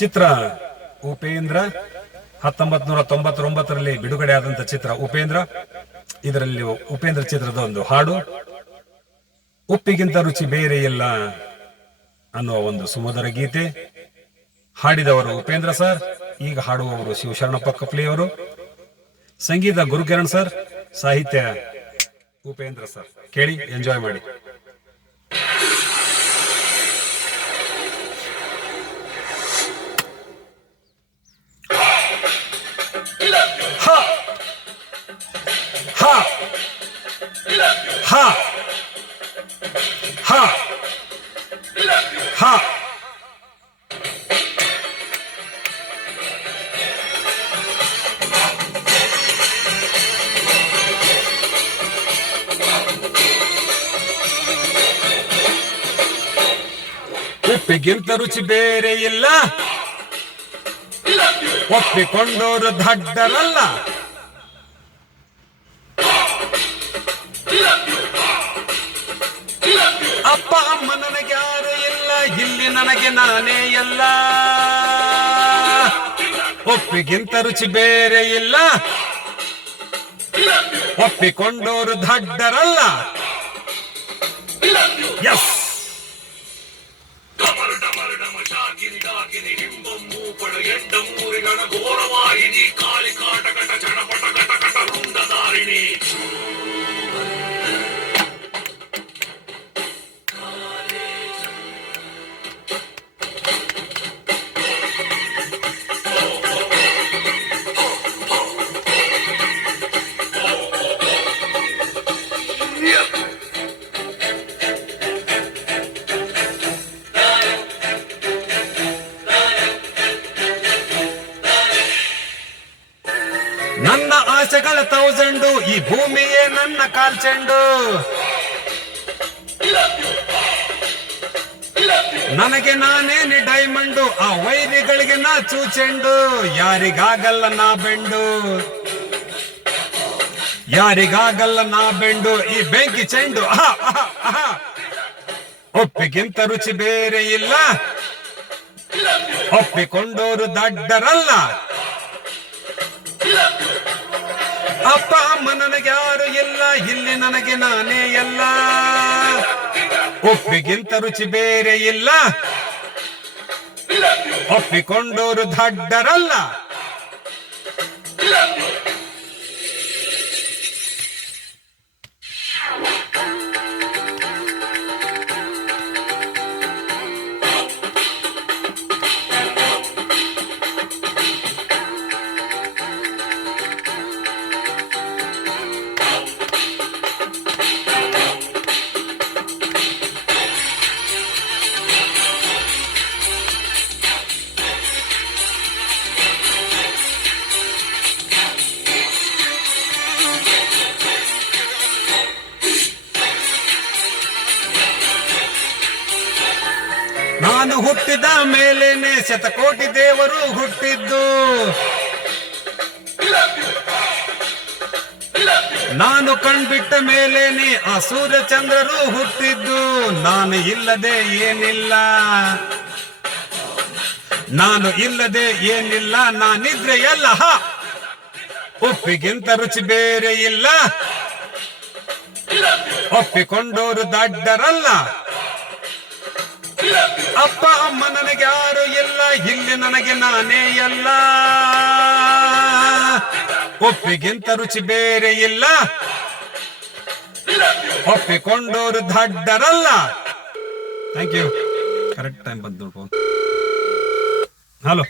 ಚಿತ್ರ ಉಪೇಂದ್ರ 1999ರಲ್ಲಿ ಬಿಡುಗಡೆ ಆದಂತ ಚಿತ್ರ ಉಪೇಂದ್ರ. ಇದರಲ್ಲಿ ಉಪೇಂದ್ರ ಚಿತ್ರದ ಒಂದು ಹಾಡು ಉಪ್ಪಿಗಿಂತ ರುಚಿ ಬೇರೆ ಇಲ್ಲ ಅನ್ನುವ ಒಂದು ಸುಮಧುರ ಗೀತೆ. ಹಾಡಿದವರು ಉಪೇಂದ್ರ ಸರ್, ಈಗ ಹಾಡುವವರು ಶಿವಶರಣಪ್ಪ ಕಪ್ಲಿ ಅವರು. ಸಂಗೀತ ಗುರುಕಿರಣ್ ಸರ್, ಸಾಹಿತ್ಯ ಉಪೇಂದ್ರ ಸರ್. ಕೇಳಿ, ಎಂಜಾಯ್ ಮಾಡಿ. ಹಾ ಹಾ ಹಾ ಹಾ ಹಾ ಉಪ್ಪಿಗಿಂತ ರುಚಿ ಬೇರೆ ಇಲ್ಲ, ಒಪ್ಪಿಕೊಂಡೋರು ದಡ್ಡರಲ್ಲ. ಅಪ್ಪ ಅಮ್ಮ ನನಗೆ ಯಾರು ಇಲ್ಲ, ಇಲ್ಲಿ ನನಗೆ ನಾನೇ ಎಲ್ಲ. ಒಪ್ಪಿಗಿಂತ ರುಚಿ ಬೇರೆ ಇಲ್ಲ, ಒಪ್ಪಿಕೊಂಡೋರು ದಡ್ಡರಲ್ಲ. ಎಸ್. ಘೋರವಾಹಿನಿ ಕಾಳಿ ಕಾಟಕಟ ಚಟಪಟ ಕಟಕಟ ವೃಂದಧಾರಿಣಿ. ನನ್ನ ಆಸೆಗಳ 1000, ಈ ಭೂಮಿಯೇ ನನ್ನ ಕಾಲ್ಚೆಂಡು. ನನಗೆ ನಾನೇನಿ ಡೈಮಂಡು, ಆ ವೈರಿಗಳಿಗೆ ನಾ ಚೂಚೆಂಡು. ಯಾರಿಗಾಗಲ್ಲ ನಾ ಬೆಂಡು, ಯಾರಿಗಾಗಲ್ಲ ನಾ ಬೆಂಡು, ಈ ಬೆಂಕಿ ಚೆಂಡು. ಒಪ್ಪಿಗಿಂತ ರುಚಿ ಬೇರೆ ಇಲ್ಲ, ಒಪ್ಪಿಕೊಂಡೋರು ದಡ್ಡರಲ್ಲ. ಅಪ್ಪ ಅಮ್ಮ ನನಗೆ ಯಾರು ಇಲ್ಲ, ಇಲ್ಲಿ ನನಗೆ ನಾನೇ ಎಲ್ಲ. ಒಪ್ಪಿಗಿಂತ ರುಚಿ ಬೇರೆ ಇಲ್ಲ, ಒಪ್ಪಿಕೊಂಡೋರು ದಡ್ಡರಲ್ಲ. ನಾನು ಹುಟ್ಟಿದ ಮೇಲೇನೆ ಶತಕೋಟಿ ದೇವರು ಹುಟ್ಟಿದ್ದು. ನಾನು ಕಣ್ಬಿಟ್ಟ ಮೇಲೇನೆ ಆ ಸೂರ್ಯ ಚಂದ್ರರು ಹುಟ್ಟಿದ್ದು. ನಾನು ಇಲ್ಲದೆ ಏನಿಲ್ಲ, ನಾನು ಇಲ್ಲದೆ ಏನಿಲ್ಲ, ನಾನಿದ್ರೆ ಎಲ್ಲ. ಉಪ್ಪಿಗಿಂತ ರುಚಿ ಬೇರೆ ಇಲ್ಲ, ಒಪ್ಪಿಕೊಂಡೋರು ದಡ್ಡರಲ್ಲ. ಅಪ್ಪ ಅಮ್ಮ ನನಗೆ ಯಾರು ಇಲ್ಲ, ಇಲ್ಲಿ ನನಗೆ ನಾನೇ ಎಲ್ಲ. ಒಪ್ಪಿಗಿಂತ ರುಚಿ ಬೇರೆ ಇಲ್ಲ, ಒಪ್ಪಿಕೊಂಡೋರು ದಡ್ಡರಲ್ಲ. Thank you. ಕರೆಕ್ಟ್ ಟೈಮ್ ಬಂತು. ಹಲೋ.